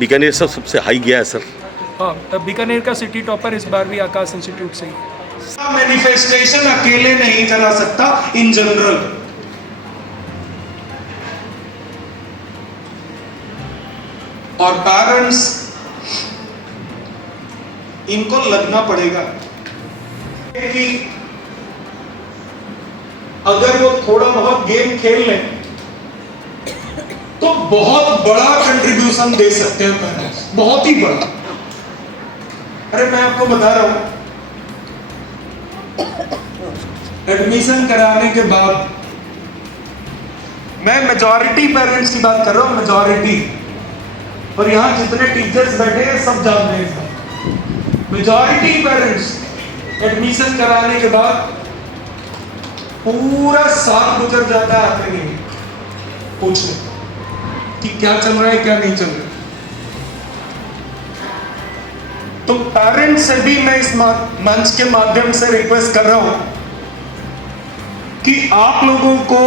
बीकानेर से सबसे हाई गया है सर। हाँ, बीकानेर का सिटी टॉपर इस बार भी आकाश इंस्टीट्यूट से ही है। मैनिफेस्टेशन अकेले नहीं करा सकता इन जनरल, और पेरेंट्स इनको लगना पड़ेगा कि अगर वो थोड़ा बहुत गेम खेल लें तो बहुत बड़ा कंट्रीब्यूशन दे सकते हैं पेरेंट्स, बहुत ही बड़ा। अरे मैं आपको बता रहा हूं, एडमिशन कराने के बाद मैं मेजॉरिटी पेरेंट्स की बात कर रहा हूं, मेजॉरिटी, और यहां जितने टीचर्स बैठे हैं सब जानते हैं, मेजॉरिटी पेरेंट्स एडमिशन कराने के बाद पूरा साल गुजर जाता है आते नहीं पूछने कि क्या चल रहा है क्या नहीं चल रहा। तो पेरेंट्स से भी मैं इस मंच के माध्यम से रिक्वेस्ट कर रहा हूं कि आप लोगों को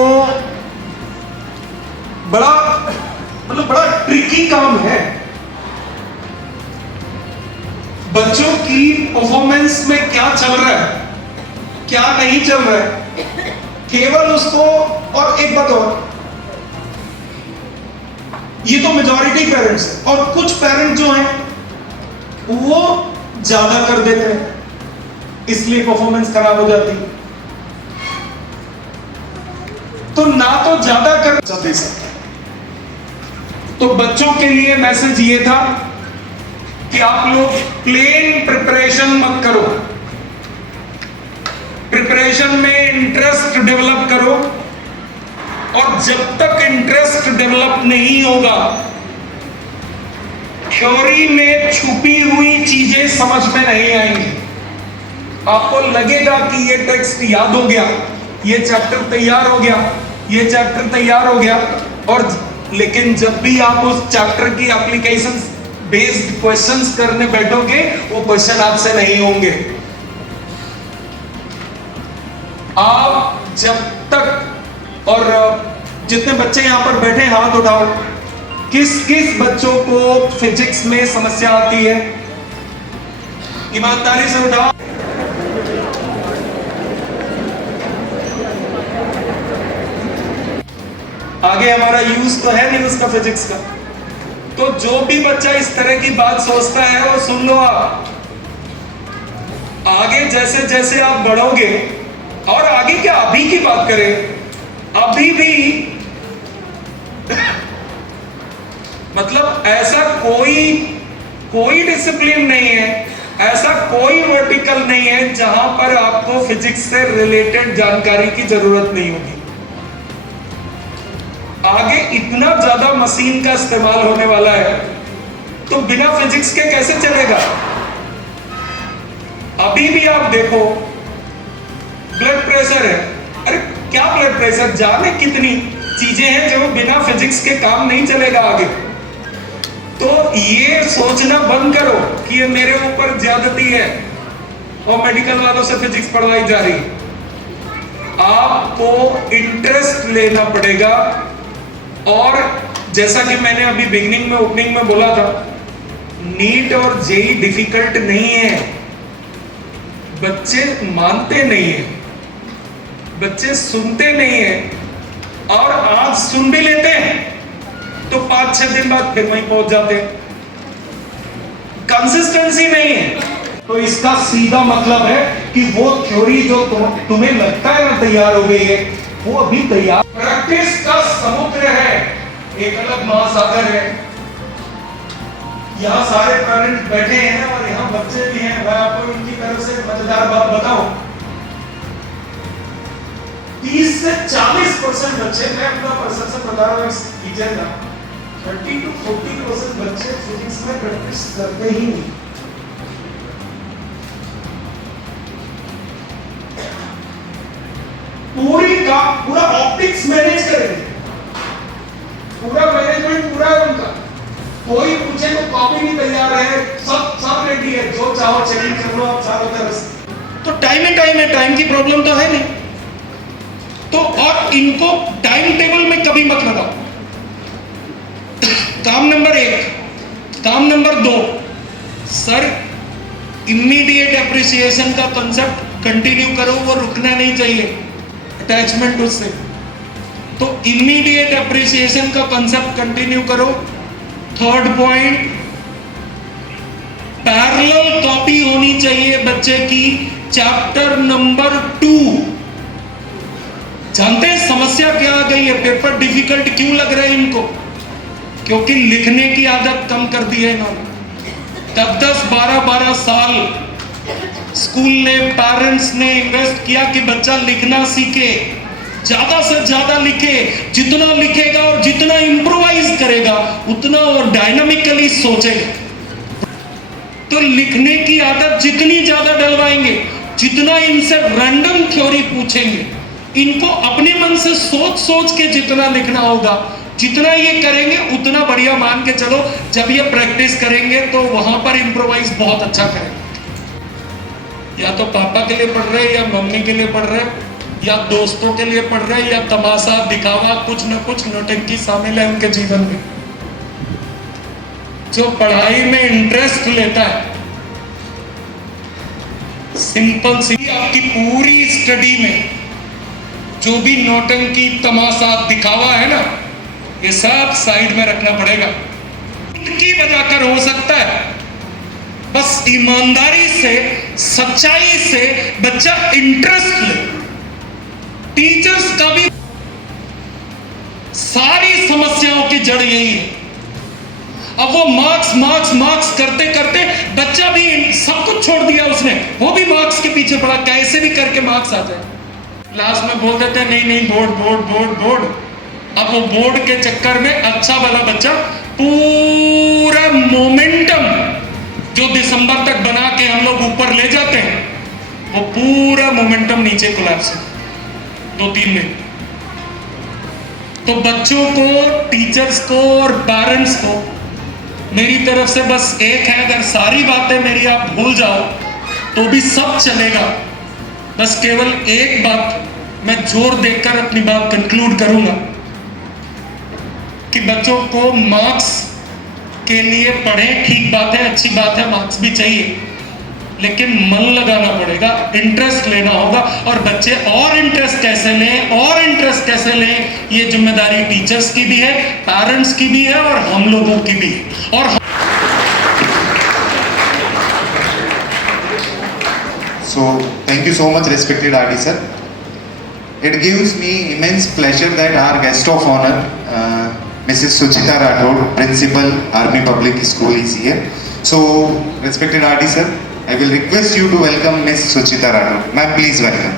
बड़ा ट्रिकी काम है बच्चों की परफॉर्मेंस में क्या चल रहा है क्या नहीं चल रहा है, केवल उसको। और एक बात और, ये तो मेजॉरिटी पेरेंट्स है, और कुछ पेरेंट्स जो हैं वो ज्यादा कर देते हैं, इसलिए परफॉर्मेंस खराब हो जाती है। तो ना तो ज्यादा कर दे सकते। तो बच्चों के लिए मैसेज ये था कि आप लोग प्लेन प्रिपरेशन मत करो, प्रिपरेशन में इंटरेस्ट डेवलप करो, और जब तक इंटरेस्ट डेवलप नहीं होगा थ्योरी में छुपी हुई चीजें समझ में नहीं आएंगी। आपको लगेगा कि ये टेक्स्ट याद हो गया, ये चैप्टर तैयार हो गया, ये चैप्टर तैयार हो गया, और लेकिन जब भी आप उस चैप्टर की एप्लीकेशन बेस्ड क्वेश्चंस करने बैठोगे वो क्वेश्चन आपसे नहीं होंगे। आप जब तक, और जितने बच्चे यहां पर बैठे हाथ उठाओ, किस किस बच्चों को फिजिक्स में समस्या आती है, ईमानदारी से उठाओ। आगे हमारा यूज तो है नहीं उसका फिजिक्स का। तो जो भी बच्चा इस तरह की बात सोचता है वो सुन लो, आप आगे जैसे जैसे आप बढ़ोगे, और आगे क्या अभी की बात करें, अभी भी मतलब ऐसा कोई डिसिप्लिन नहीं है, ऐसा कोई वर्टिकल नहीं है जहां पर आपको फिजिक्स से रिलेटेड जानकारी की जरूरत नहीं होगी। आगे इतना ज्यादा मशीन का इस्तेमाल होने वाला है, तो बिना फिजिक्स के कैसे चलेगा। अभी भी आप देखो, ब्लड प्रेशर है, अरे क्या ब्लड प्रेशर, जाने कितनी चीजें हैं जो बिना फिजिक्स के काम नहीं चलेगा आगे। तो ये सोचना बंद करो कि ये मेरे ऊपर ज्यादती है और मेडिकल वालों से फिजिक्स पढ़वाई जा रही है। आपको इंटरेस्ट लेना पड़ेगा, और जैसा कि मैंने अभी बिगनिंग में ओपनिंग में बोला था, नीट और जेई डिफिकल्ट नहीं है, बच्चे मानते नहीं है, बच्चे सुनते नहीं है, और आज सुन भी लेते हैं तो 5-6 दिन बाद फिर वहीं पहुंच जाते हैं। कंसिस्टेंसी नहीं है। तो इसका सीधा मतलब है कि वो थ्योरी जो तुम्हें लगता है ना तैयार हो गई है, वो अभी तैयार। प्रैक्टिस का समुद्र है, एक अलग महासागर है। यहाँ सारे पेरेंट्स बैठे हैं और यहाँ बच्चे भी हैं। मैं आपको उनकी तरफ से मजेदार बात बताऊं, 30 से 40% बच्चे, मैं अपना पर्सन से बता रहा हूँ, टीचर का 30 to 40% बच्चे फिजिक्स में प्रैक्टिस करते ही नहीं। पूरा ऑप्टिक्स मैनेज करेंगे, पूरा मैनेजमेंट पूरा है उनका। कोई पूछे तो कॉपी भी तैयार है, सब रेडी है, जो चाहो चेकिंग कर लो आप चारों तरफ से। तो टाइम है, टाइम की प्रॉब्लम तो है नहीं। तो और इनको टाइम टेबल में कभी मत लगाओ। काम नंबर 1, काम नंबर 2, सर इमीडिएट अप्रिसिएशन का कंसेप्ट कंटिन्यू करो, वो रुकना नहीं चाहिए अटैचमेंट उससे। तो इमीडिएट अप्रिसिएशन का कंसेप्ट कंटिन्यू करो। थर्ड पॉइंट, पैरेलल कॉपी होनी चाहिए बच्चे की चैप्टर नंबर 2। जानते हैं समस्या क्या आ गई है, पेपर डिफिकल्ट क्यों लग रहा है इनको? क्योंकि लिखने की आदत कम कर दी है इन्होंने। 10-10, 12-12 साल स्कूल ने, पेरेंट्स ने इन्वेस्ट किया कि बच्चा लिखना सीखे, ज्यादा से ज्यादा लिखे। जितना लिखेगा और जितना इंप्रोवाइज करेगा उतना और डायनामिकली सोचेगा। तो लिखने की आदत जितनी ज्यादा डलवाएंगे, जितना इनसे रैंडम थ्योरी पूछेंगे, इनको अपने मन से सोच सोच के जितना लिखना होगा, जितना ये करेंगे उतना बढ़िया। मान के चलो जब ये प्रैक्टिस करेंगे तो वहां पर इंप्रोवाइज बहुत अच्छा करेंगे। या तो पापा के लिए पढ़ रहे, या मम्मी के लिए पढ़ रहे, या दोस्तों के लिए पढ़ रहे, या तमाशा दिखावा, कुछ न कुछ नौटंकी शामिल है उनके जीवन में। जो पढ़ाई में इंटरेस्ट लेता है, सिंपल सी आपकी पूरी स्टडी में जो भी नौटंकी, तमाशा, दिखावा है ना, ये सब साइड में रखना पड़ेगा। की बजाकर हो सकता है, बस ईमानदारी से, सच्चाई से बच्चा इंटरेस्ट ले। टीचर्स का भी सारी समस्याओं की जड़ यही है। अब वो मार्क्स मार्क्स मार्क्स करते करते बच्चा भी सब कुछ छोड़ दिया उसने, वो भी मार्क्स के पीछे पड़ा, कैसे भी करके मार्क्स आ जाए। लास्ट में बोल देते हैं नहीं नहीं बोर्ड बोर्ड बोर्ड बोर्ड। अब वो बोर्ड के चक्कर में अच्छा वाला बच्चा पूरा मोमेंटम जो दिसंबर तक बना के हम लोग ऊपर ले जाते हैं, वो पूरा मोमेंटम नीचे कोलैप्स है 2-3 दिन। तो बच्चों को, टीचर्स को और पेरेंट्स को मेरी तरफ से बस एक है, अगर सारी बातें मेरी आप भूल जाओ तो भी सब चलेगा। बस केवल एक बात मैं जोर देकर अपनी बात कंक्लूड करूंगा कि बच्चों को मार्क्स के लिए पढ़ें, ठीक बात है, अच्छी बात है, मार्क्स भी चाहिए, लेकिन मन लगाना पड़ेगा, इंटरेस्ट लेना होगा। और बच्चे और इंटरेस्ट कैसे लें, और इंटरेस्ट कैसे लें, ये जिम्मेदारी टीचर्स की भी है, पेरेंट्स की भी है और हम लोगों की भी है। और So, thank you so much, respected RD sir. It gives me immense pleasure that our guest of honor, Mrs. Suchita Rathod, Principal, Army Public School is here. So, respected RD sir, I will request you to welcome Miss Suchita Rathod. Ma'am, please welcome.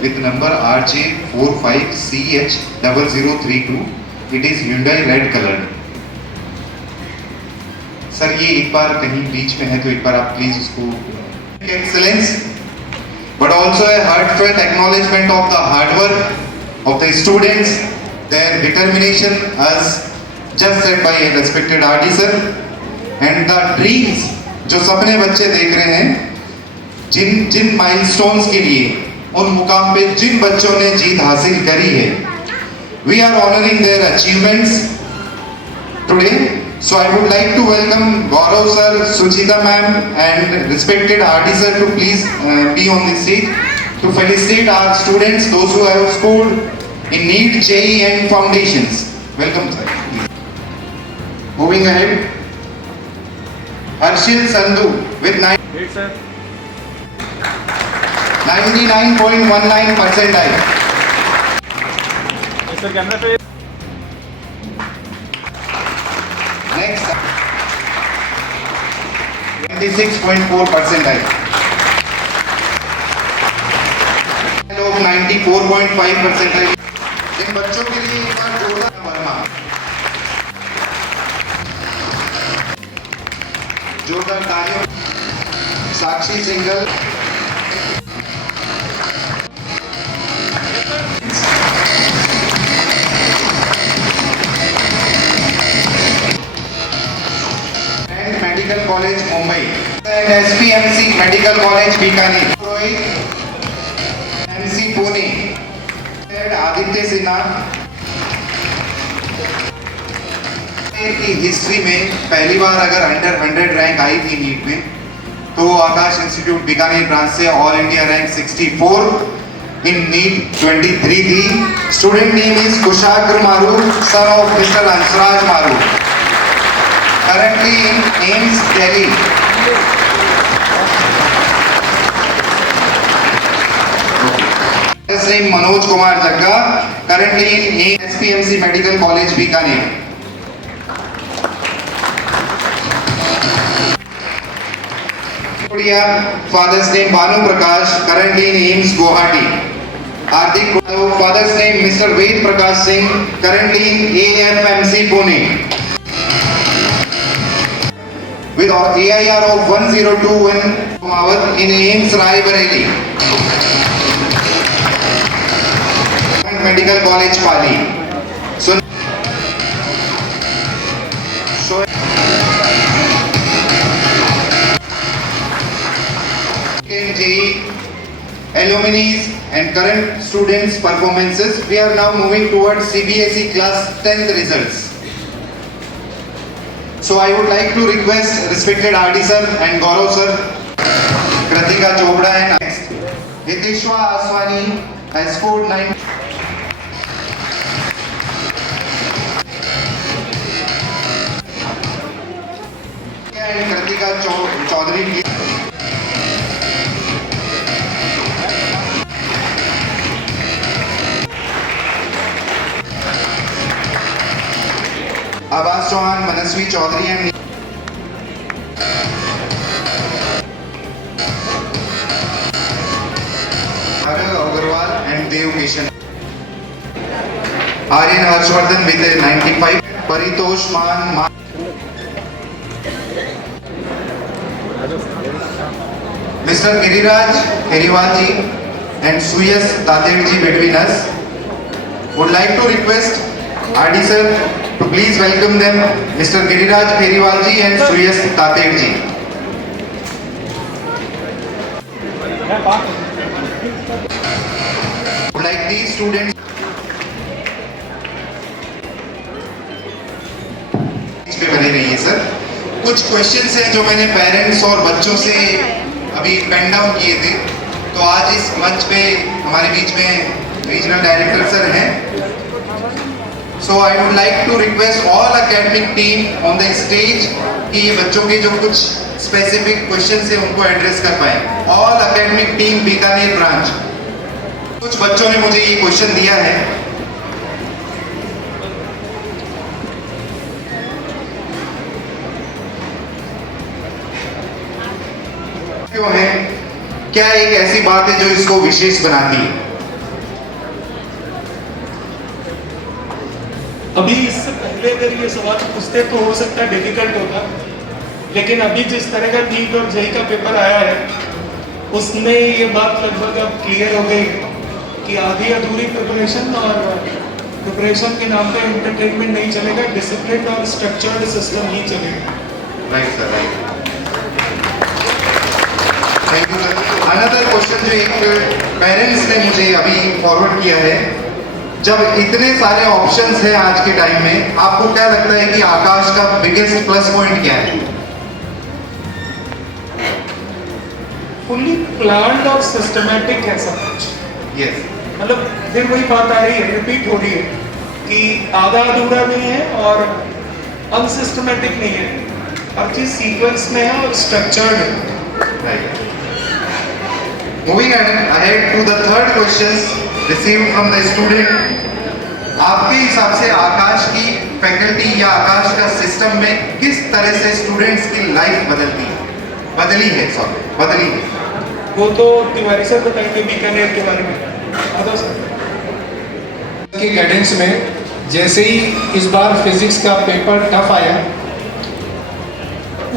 With number RJ45CH0032, it is Hyundai red colored. Sir ये एक बार कहीं बीच में है तो एक बार आप please उसको excellence, but also a heartfelt acknowledgement of the hard work of the students, their determination, as just said by a respected RD sir, and the dreams जो सपने बच्चे देख रहे हैं, जिन माइलस्टोन्स के लिए, उन मुकाम पे जिन बच्चों ने जीत हासिल करी है, we are honoring their achievements today. So I would like to welcome Gaurav sir, Suchita ma'am and respected RD sir to please be on this seat to felicitate our students, those who have scored in NEET, JEE and foundations. Welcome sir. Moving ahead, Harshil Sandhu with 99.19 percentile. Sir camera पे Next, 96.4 percentile. लोग 94.5 percentile. इन बच्चों के लिए एक बार जोरदार वर्मा, जोरदार तालियों। Sakshi Singhal, medical college Mumbai. SPMC medical college Bikaner, MC Pune, Aditya Sinha की हिस्ट्री में पहली बार अगर अंडर 100 रैंक आई थी नीट में, तो आकाश इंस्टीट्यूट बीकानेर ब्रांच से ऑल इंडिया रैंक 64 इन नीट 23 थी। स्टूडेंट नेम इज कुशाग्र मारू, सन ऑफ मिस्टर हंसराज मारू, currently in AIIMS Delhi. His name Manoj Kumar Jagga, currently in SPMC medical college Bikaner. Father's name Banu Prakash, currently in AIIMS Guwahati. Hardik, father's name Mr. Ved Prakash Singh, currently in AFMC Pune. With AIR of 1021 in AIIMS Rai Bareilly. Medical College Pali. So alumni and current students performances, we are now moving towards CBSE class 10th results. So I would like to request respected RD sir and Gaurav sir, Kritika Chopra and next Hitishwa Aswani has scored 9 and Kritika Chaudhary. आवाज Chauhan, Manasvi Chaudhary and Agarwal and Dev Kishan. Aryan Harshvardhan with 95, Paritosh Maan mister Giriraj Heriwal ji and Suyas Tated ji between us. Would like to request RD sir to please welcome them, Mr. Giriraj Periwal ji and Suyas Tated ji. Would like these students पे बने रहिए sir. कुछ questions हैं जो मैंने parents और बच्चों से अभी पेन डाउन किए थे, तो आज इस मंच पे हमारे बीच में रीजनल डायरेक्टर सर हैं। So I would like to request all academic team on the stage कि ये बच्चों के जो कुछ specific questions हैं उनको address कर पाएं। All academic team Bikaner branch। कुछ बच्चों ने मुझे ये question दिया है। क्यों है? क्या एक ऐसी बात है जो इसको विशेष बनाती है? अभी इससे पहले अगर ये सवाल पूछते तो हो सकता है डिफिकल्ट होता, लेकिन अभी जिस तरह का नीट और जेईई का पेपर आया है उसमें ये बात लगभग अब क्लियर हो गई कि आधी अधूरी प्रिपरेशन और प्रिपरेशन के नाम पे एंटरटेनमेंट नहीं चलेगा, डिसिप्लिन और स्ट्रक्चर्ड सिस्टम ही चलेगा। Right sir, right. Thank you sir. Another question जो एक पेरेंट्स ने मुझे अभी फॉरवर्ड किया है, जब इतने सारे ऑप्शंस हैं आज के टाइम में, आपको क्या लगता है कि आकाश का बिगेस्ट प्लस पॉइंट क्या है? फुल्ली प्लान्ड और सिस्टमैटिक है सब कुछ। यस। मतलब फिर वही बात आ रही है, रिपीट हो रही है कि आधा अधूरा नहीं है और अनसिस्टमैटिक नहीं है, हर चीज सीक्वेंस में है और स्ट्रक्चर्ड है। Right. Moving ahead to the third questions received from the student, आपके हिसाब से आकाश की फैकल्टी या आकाश का सिस्टम में किस तरह से स्टूडेंट्स की लाइफ बदली है? वो तो तिवारी सर बताएंगे बीकानेर के बारे में। बताओ सर। के गाइडेंस में जैसे ही इस बार फिजिक्स का पेपर टफ आया,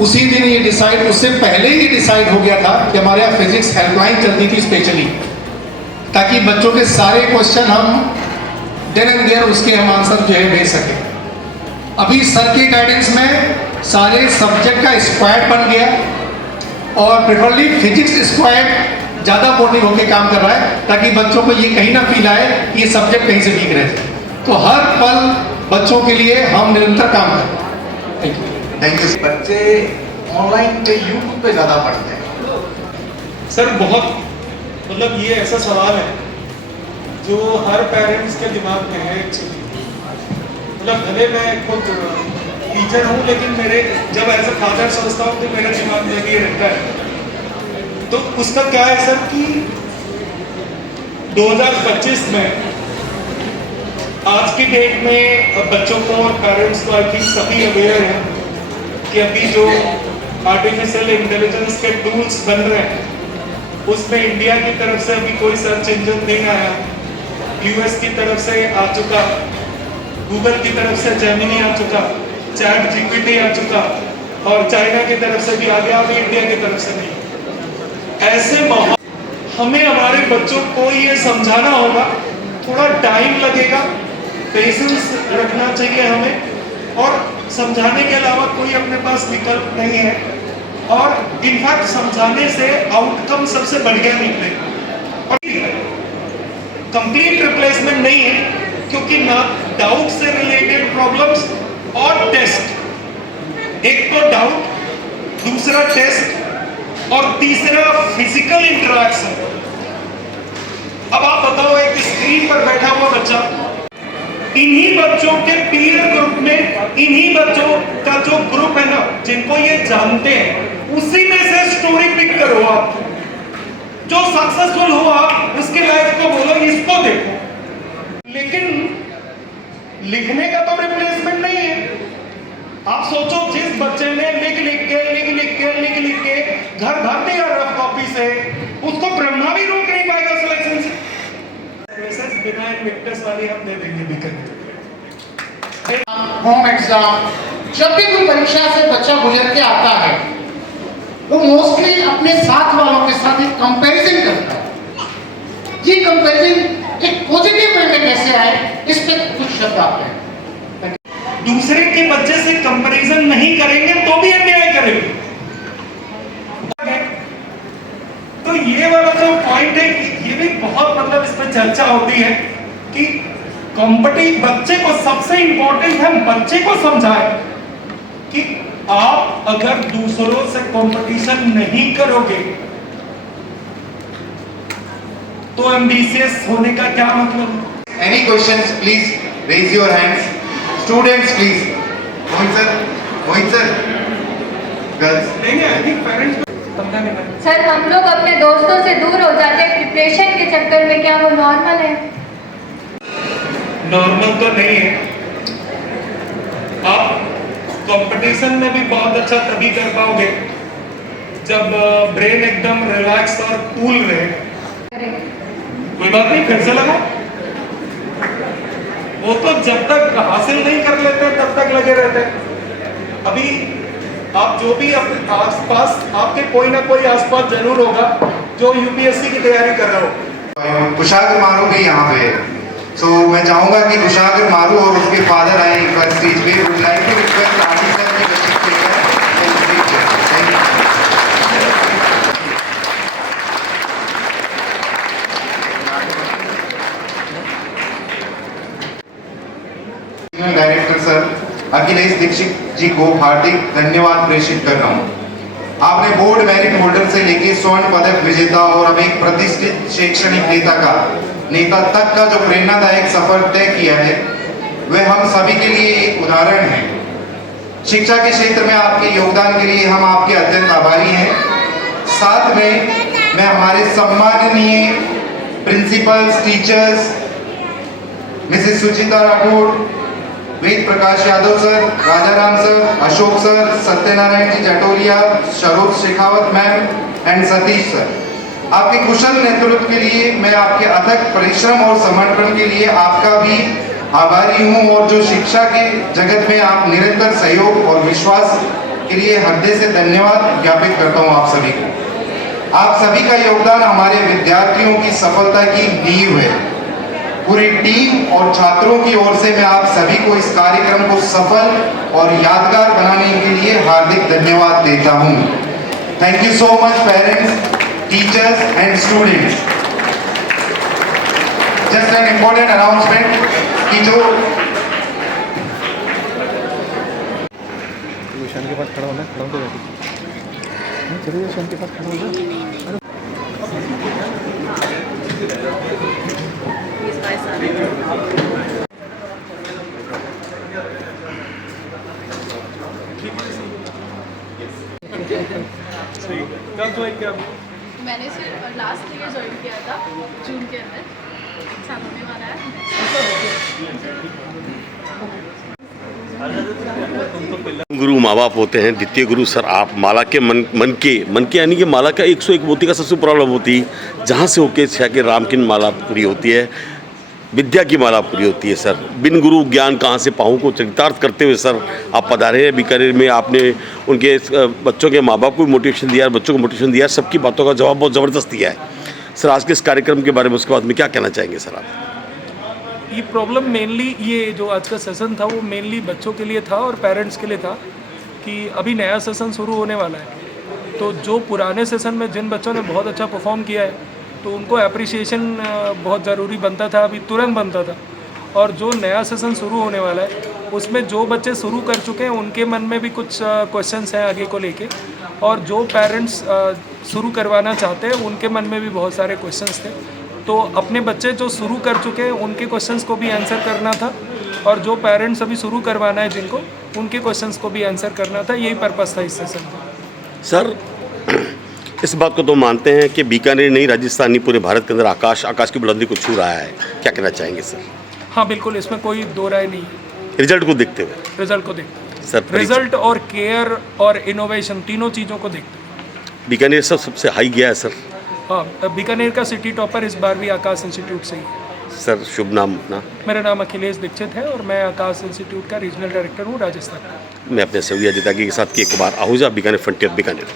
उसी दिन ये डिसाइड, उससे पहले ही डिसाइड हो गया था कि हमारे यहाँ फिजिक्स हेल्पलाइन चलती थी स्पेशली, ताकि बच्चों के सारे क्वेश्चन हम देन एंड देयर उसके हम आंसर जो है भेज सके। अभी सर के गाइडेंस में सारे सब्जेक्ट का स्क्वाड बन गया और प्रेफरली फिजिक्स स्क्वायर ज़्यादा बोर्डिंग होकर काम कर रहा है, ताकि बच्चों को ये कहीं ना फील आए कि ये सब्जेक्ट कहीं से वीक रहे। तो हर पल बच्चों के लिए हम निरंतर काम कर रहे हैं। Thank you. Thank you. बच्चे ऑनलाइन पे यूट्यूब पे ज़्यादा पढ़ते हैं। सर बहुत मतलब ये ऐसा सवाल है जो हर पेरेंट्स के दिमाग में है एक्चुअली। मतलब भले मैं खुद टीचर हूँ, लेकिन मेरे जब एज ए फादर सोचता हूँ तो मेरे दिमाग में भी रहता है। तो उसका क्या है सर कि 2025 में आज की डेट में बच्चों को और पेरेंट्स को आई थिंक सभी अवेयर हैं कि अभी जो आर्टिफिशियल इंटेलिजेंस के टूल्स बन रहे हैं उसमें इंडिया की तरफ से अभी कोई सर्च इंजन नहीं आया। यूएस की तरफ से आ चुका, गूगल की तरफ से जेमिनी आ चुका, चैट जीपीटी आ चुका, और चाइना की तरफ से भी आ गया, अभी इंडिया की तरफ से नहीं। ऐसे माहौल हमें हमारे बच्चों को ये समझाना होगा, थोड़ा टाइम लगेगा, पेशेंस रखना चाहिए हमें, और समझाने के अलावा कोई अपने पास विकल्प नहीं है। और इनफैक्ट समझाने से आउटकम सबसे बढ़िया निकलेगा। और कंप्लीट रिप्लेसमेंट नहीं है, क्योंकि ना डाउट से रिलेटेड प्रॉब्लम्स और टेस्ट, एक तो डाउट, दूसरा टेस्ट, और तीसरा फिजिकल इंटरेक्शन। अब आप बताओ, एक स्क्रीन पर बैठा हुआ बच्चा, इन्हीं बच्चों के पीयर ग्रुप में, इन्हीं बच्चों का जो ग्रुप है ना जिनको ये जानते हैं, उसी में से स्टोरी पिक करो आप, जो सक्सेसफुल हुआ उसकी लाइफ को बोलो इसको देखो। लेकिन लिखने का तो रिप्लेसमेंट नहीं है। आप सोचो, जिस बच्चे ने लिख लिख के घर भर दिया रफ कॉपी से, उसको ब्रह्मा भी रोक नहीं पाएगा सिलेक्शन से। सर्विसेज बिना इन्विक्टस वाली हम दे देंगे बीकन। होम एग्जाम, जब भी कोई परीक्षा से बच्चा गुजर के आता है वो मोस्टली अपने साथ वालों के साथ एक कंपैरिजन करता है। ये कंपैरिजन एक पॉजिटिव वे में कैसे आए, इस पे कुछ शब्द आप हैं। दूसरे के बच्चे से कंपैरिजन नहीं करेंगे तो भी अन्याय करेंगे। तो ये वाला जो पॉइंट है, ये भी बहुत मतलब इस पर चर्चा होती है कि बच्चे को सबसे इंपॉर्टेंट है बच्चे को समझाए कि आप अगर दूसरों से कंपटीशन नहीं करोगे तो एम्बिशियस होने का क्या मतलब? Any questions? Please raise your hands. Students, please. Mohit sir. Girls. नहीं, आई थिंक पेरेंट्स समझाने में। सर, हम लोग अपने दोस्तों से दूर हो जाते हैं प्रिपरेशन के चक्कर में, क्या वो नॉर्मल है? नॉर्मल तो नहीं है। आप कंपटीशन में भी बहुत अच्छा तभी कर पाओगे जब ब्रेन एकदम रिलैक्स और कूल रहे। कोई बात नहीं, फिर से लगा। वो तो जब तक हासिल नहीं कर लेते तब तक लगे रहते। अभी आप जो भी अपने आसपास, आपके कोई ना कोई आसपास जरूर होगा जो यूपीएससी की तैयारी कर रहा हो। कुशाग्र मारू भी यहाँ पे, सो मैं चाहूंगा कि कुशाग्र मारू और उसके फादर आए एक बार स्टेज पे। Would like to request RD sir की डायरेक्टर सर अखिलेश दीक्षित जी को हार्दिक धन्यवाद प्रेषित कर रहा हूँ। आपने बोर्ड मेरिट होल्डर से लेकर स्वर्ण पदक विजेता और अब एक प्रतिष्ठित शैक्षणिक नेता तक का जो प्रेरणादायक सफर तय किया है, वह हम सभी के लिए एक उदाहरण है। शिक्षा के क्षेत्र में आपके योगदान के लिए हम आपके अत्यंत आभारी हैं। साथ में मैं हमारे सम्माननीय principals, teachers, Mrs Suchita Rathore, Ved Prakash Yadav sir, Rajaram sir, Ashok sir, Satyanarayan ji Jatolia, Saroj Shekhawat ma'am and Satish sir, आपके कुशल नेतृत्व के लिए मैं आपके अथक परिश्रम और समर्पण के लिए आपका भी आभारी हूं। और जो शिक्षा के जगत में आप निरंतर सहयोग और विश्वास के लिए हृदय से धन्यवाद ज्ञापित करता हूं आप सभी को। आप सभी का योगदान हमारे विद्यार्थियों की सफलता की नींव है। पूरी टीम और छात्रों की ओर से मैं आप सभी को इस कार्यक्रम को सफल और यादगार बनाने के लिए हार्दिक धन्यवाद देता हूं। Thank you so much, parents, teachers, and students. Just an important announcement कि जो शान के पास खड़ा होना है, खड़ा होकर चलिए शान के पास खड़ा हो जाओ। मैंने सिर्फ लास्ट ईयर ज्वाइन किया था जून के अंदर, एग्जाम होने वाला है। गुरु माँ बाप होते हैं, द्वितीय गुरु सर आप। माला के मन के यानी कि माला का 101 मोती का सबसे प्रॉब्लम होती है, जहाँ से होके कि राम की माला पूरी होती है, विद्या की माला पूरी होती है सर। बिन गुरु ज्ञान कहाँ से पाऊँ को चरितार्थ करते हुए सर आप पधारे हैं बीकानेर में। आपने उनके बच्चों के माँ बाप को मोटिवेशन दिया, बच्चों को मोटिवेशन दिया, सबकी बातों का जवाब बहुत ज़बरदस्त दिया है सर। आज के इस कार्यक्रम के बारे में उसके बाद में क्या कहना चाहेंगे सर आप? ये प्रॉब्लम मेनली, ये जो आज का सेशन था वो मेनली बच्चों के लिए था और पेरेंट्स के लिए था कि अभी नया सेशन शुरू होने वाला है, तो जो पुराने सेशन में जिन बच्चों ने बहुत अच्छा परफॉर्म किया है तो उनको अप्रिसिएशन बहुत ज़रूरी बनता था, अभी तुरंत बनता था। और जो नया सेशन शुरू होने वाला है उसमें जो बच्चे शुरू कर चुके हैं उनके मन में भी कुछ क्वेश्चंस हैं आगे को लेके, और जो पेरेंट्स शुरू करवाना चाहते हैं उनके मन में भी बहुत सारे क्वेश्चंस थे। तो अपने बच्चे जो शुरू कर चुके हैं उनके क्वेश्चंस को भी आंसर करना था, और जो पेरेंट्स अभी शुरू करवाना है जिनको, उनके क्वेश्चंस को भी आंसर करना था। यही पर्पस था इस सेशन का सर इस बात को तो मानते हैं कि बीकानेर नहीं राजस्थान नहीं पूरे भारत के अंदर आकाश की बुलंदी को छू रहा है, क्या कहना चाहेंगे सर? हाँ बिल्कुल, इसमें कोई दो राय नहीं है। रिजल्ट को देखते हुए रिजल्ट को देखते सर, हुए रिजल्ट और केयर और इनोवेशन तीनों चीज़ों को देखते हुए बीकानेर सबसे हाई गया है सर। हाँ, बीकानेर का सिटी टॉपर इस बार भी आकाश इंस्टीट्यूट से ही है। सर शुभ नाम अपना? मेरा नाम अखिलेश दीक्षित है और मैं आकाश इंस्टीट्यूट का रीजनल डायरेक्टर हूँ राजस्थान। मैं अपने सहयोगी अजय त्यागी के साथ के एक बार आहूजा बीकानेर फ्रंटियर बीकानेर।